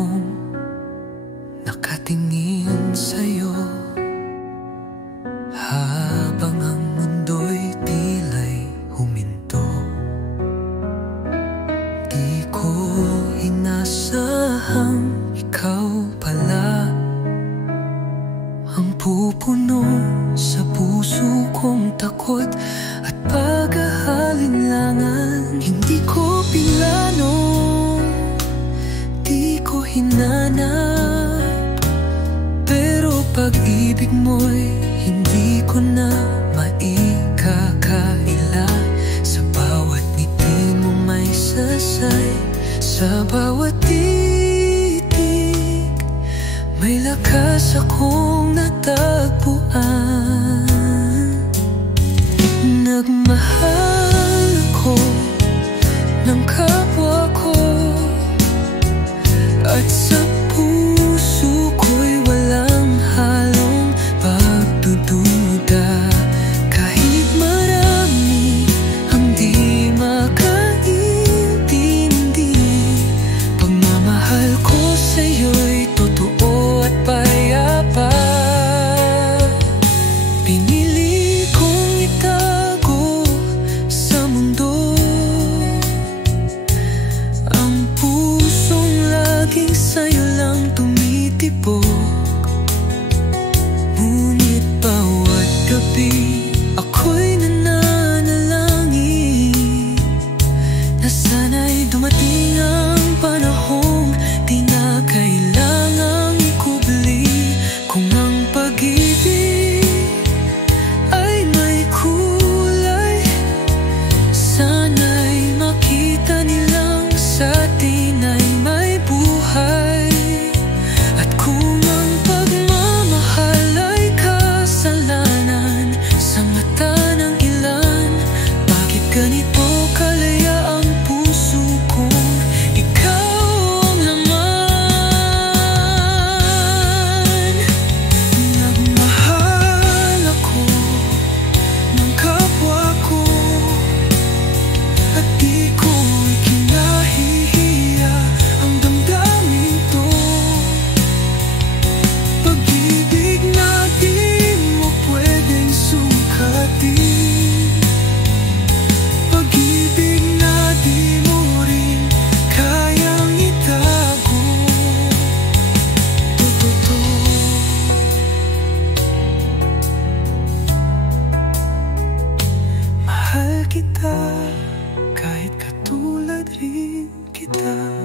akong nakatingin sa'yo, habang ang mundo'y tila'y huminto. Di ko inasahang ikaw pala ang pupuno sa puso kong takot at pag-aalinlangan. Hindi ko pinlano, di ko hinanap, pero pag-ibig mo'y hindi ko na maikakaila. Sa bawat ngiti mo may sasay, sa bawat titig may lakas akong natagpuan. Nagmahal ako ng kapwa ko, at sa puso ko'y walang halong pagdududa. Kahit marami ang di makaintindi, pagmamahal ko sa'yo'y totoo at payapa. Pinili kong itago sa mundo ang pusong laging sa'yo lang tumitibok. Ngunit bawat gabi ako'y nananalangin na sana'y dumating ang panahong di na kailangang ikubli. Kung ang pag-ibig ay may kulay, sana'y makita nilang sa atin ay may buhay. At kung ang pagmamahal ay kasalanan sa mata ng ilan, bakit ganito kalaya ang puso kong ikaw ang laman? Nagmahal ako ng kapwa ko, at di ko ikinahihiya ang damdamin to. Pag-ibig na di mo pwedeng sukatin, pag-ibig na di mo rin kayang itago. Totoo, mahal kita kahit katulad rin kita.